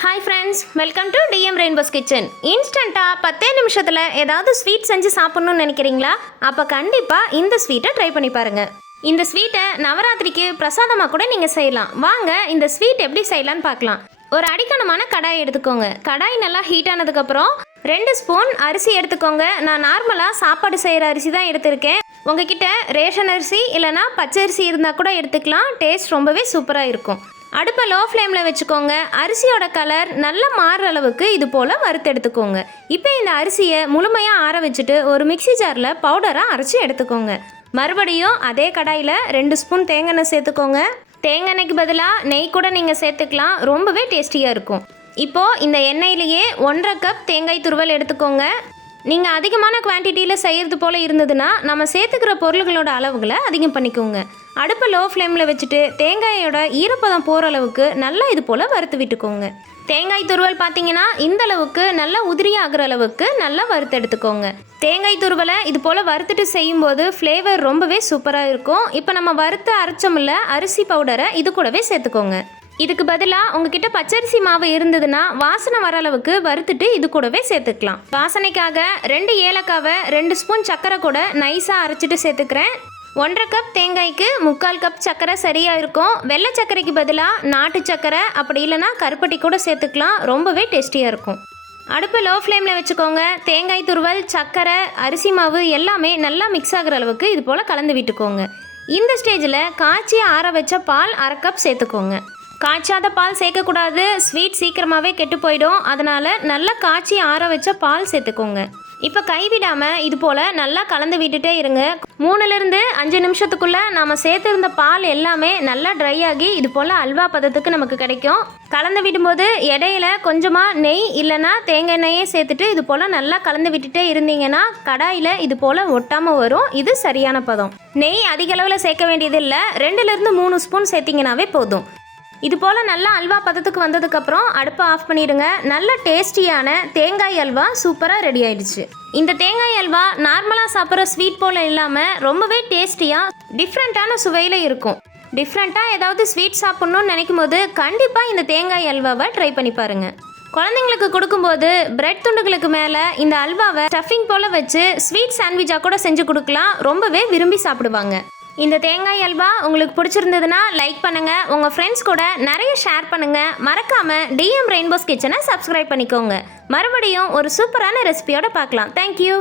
Hi friends, welcome to TM Rainbow's Kitchen. இன்ஸ்டண்ட்டாக 10 நிமிஷத்தில் ஏதாவது ஸ்வீட் செஞ்சு சாப்பிட்ணுன்னு நினைக்கிறீங்களா? அப்போ கண்டிப்பாக இந்த ஸ்வீட்டை ட்ரை பண்ணி பாருங்கள். இந்த ஸ்வீட்டை நவராத்திரிக்கு பிரசாதமாக கூட நீங்கள் செய்யலாம். வாங்க இந்த ஸ்வீட் எப்படி செய்யலான்னு பார்க்கலாம். ஒரு அடிக்கணமான கடாய் எடுத்துக்கோங்க. கடாய் நல்லா ஹீட் ஆனதுக்கப்புறம் 2 ஸ்பூன் அரிசி எடுத்துக்கோங்க. நான் நார்மலாக சாப்பாடு செய்கிற அரிசி தான் எடுத்திருக்கேன். உங்ககிட்ட ரேஷன் அரிசி இல்லைனா பச்சை அரிசி இருந்தால் கூட எடுத்துக்கலாம். டேஸ்ட் ரொம்பவே சூப்பராக இருக்கும். அடுப்பை லோ ஃப்ளேமில் வச்சுக்கோங்க. அரிசியோட கலர் நல்லா மாறுற அளவுக்கு இது போல் வறுத்து எடுத்துக்கோங்க. இப்போ இந்த அரிசியை முழுமையாக ஆற வச்சுட்டு ஒரு மிக்சி ஜாரில் பவுடராக அரைச்சி எடுத்துக்கோங்க. மறுபடியும் அதே கடாயில் 2 ஸ்பூன் தேங்காய் எண்ணெய் சேர்த்துக்கோங்க. தேங்காய் எண்ணெய்க்கு பதிலாக நெய் கூட நீங்கள் சேர்த்துக்கலாம். ரொம்பவே டேஸ்டியாக இருக்கும். இப்போது இந்த எண்ணெயிலேயே 1.5 கப் தேங்காய் துருவல் எடுத்துக்கோங்க. நீங்கள் அதிகமான குவான்டிட்டியில் செய்கிறது போல் இருந்ததுன்னா நம்ம சேர்த்துக்கிற பொருள்களோட அளவுகளை அதிகம் பண்ணிக்கோங்க. அடுப்பை லோ ஃப்ளேமில் வச்சுட்டு தேங்காயோட ஈரப்பதம் போகிற அளவுக்கு நல்லா இது போல் வறுத்து விட்டுக்கோங்க. தேங்காய் துருவல் பார்த்தீங்கன்னா இந்த அளவுக்கு நல்லா உதிரியாகிற அளவுக்கு நல்லா வறுத்து எடுத்துக்கோங்க. தேங்காய் துருவலை இது போல் வறுத்துட்டு செய்யும்போது ஃப்ளேவர் ரொம்பவே சூப்பராக இருக்கும். இப்போ நம்ம வறுத்து அரைச்சோம்ல அரிசி பவுடரை இது கூடவே சேர்த்துக்கோங்க. இதுக்கு பதிலாக உங்ககிட்ட பச்சரிசி மாவு இருந்ததுன்னா வாசனை வர அளவுக்கு வறுத்துட்டு இது கூடவே சேர்த்துக்கலாம். வாசனைக்காக 2 ஏலக்காவை 2 ஸ்பூன் சர்க்கரை கூட நைஸாக அரைச்சிட்டு சேர்த்துக்கிறேன். 1.5 கப் தேங்காய்க்கு 3/4 கப் சர்க்கரை சரியாக இருக்கும். வெள்ளை சர்க்கரைக்கு பதிலாக நாட்டு சர்க்கரை அப்படி இல்லைனா கருப்பட்டி கூட சேர்த்துக்கலாம். ரொம்பவே டேஸ்டியாக இருக்கும். அடுப்பு லோ ஃப்ளேமில் வச்சுக்கோங்க. தேங்காய் துருவல், சர்க்கரை, அரிசி மாவு எல்லாமே நல்லா மிக்ஸ் ஆகிற அளவுக்கு இது போல் கலந்து விட்டுக்கோங்க. இந்த ஸ்டேஜில் காய்ச்சி ஆற வச்ச பால் 1/2 கப் சேர்த்துக்கோங்க. காய்ச்சாத பால் சேர்க்கக்கூடாது, ஸ்வீட் சீக்கிரமாகவே கெட்டு போயிடும். அதனால் நல்லா காய்ச்சி ஆற வச்ச பால் சேர்த்துக்கோங்க. இப்போ கைவிடாமல் இது போல் நல்லா கலந்து விட்டுட்டே இருங்க. 3லேருந்து 5 நிமிஷத்துக்குள்ளே நாம் சேர்த்துருந்த பால் எல்லாமே நல்லா ட்ரை ஆகி இது போல் அல்வா பதத்துக்கு நமக்கு கிடைக்கும். கலந்து விடும்போது இடையில கொஞ்சமாக நெய் இல்லைனா தேங்காய் எண்ணெயே சேர்த்துட்டு இது போல் நல்லா கலந்து விட்டுட்டே இருந்தீங்கன்னா கடாயில் இது போல் ஒட்டாமல் வரும். இது சரியான பதம். நெய் அதிக அளவில் சேர்க்க வேண்டியது இல்லை. 2லேருந்து 3 ஸ்பூன் சேர்த்திங்கனாவே போதும். இது போல் நல்லா அல்வா பதத்துக்கு வந்ததுக்கப்புறம் அடுப்பை ஆஃப் பண்ணிடுங்க. நல்ல டேஸ்டியான தேங்காய் அல்வா சூப்பராக ரெடி ஆயிடுச்சு. இந்த தேங்காய் அல்வா நார்மலாக சாப்பிட்ற ஸ்வீட் போல் இல்லாமல் ரொம்பவே டேஸ்டியாக டிஃப்ரெண்ட்டான சுவையில் இருக்கும். டிஃப்ரெண்ட்டாக ஏதாவது ஸ்வீட் சாப்பிட்ணுன்னு நினைக்கும் போது கண்டிப்பாக இந்த தேங்காய் அல்வாவை ட்ரை பண்ணி பாருங்கள். குழந்தைங்களுக்கு கொடுக்கும்போது பிரெட் துண்டுகளுக்கு மேலே இந்த அல்வாவை ஸ்டஃபிங் போல் வச்சு ஸ்வீட் சாண்ட்விச்சாக கூட செஞ்சு கொடுக்கலாம். ரொம்பவே விரும்பி சாப்பிடுவாங்க. இந்த தேங்காய் அல்வா உங்களுக்கு பிடிச்சிருந்ததுன்னா லைக் பண்ணுங்கள். உங்கள் ஃப்ரெண்ட்ஸ் கூட நிறைய ஷேர் பண்ணுங்கள். மறக்காமல் டிஎம் ரெயின்போஸ் கிச்சனை சப்ஸ்கிரைப் பண்ணிக்கோங்க. மறுபடியும் ஒரு சூப்பரான ரெசிபியோட பார்க்கலாம். தேங்க்யூ.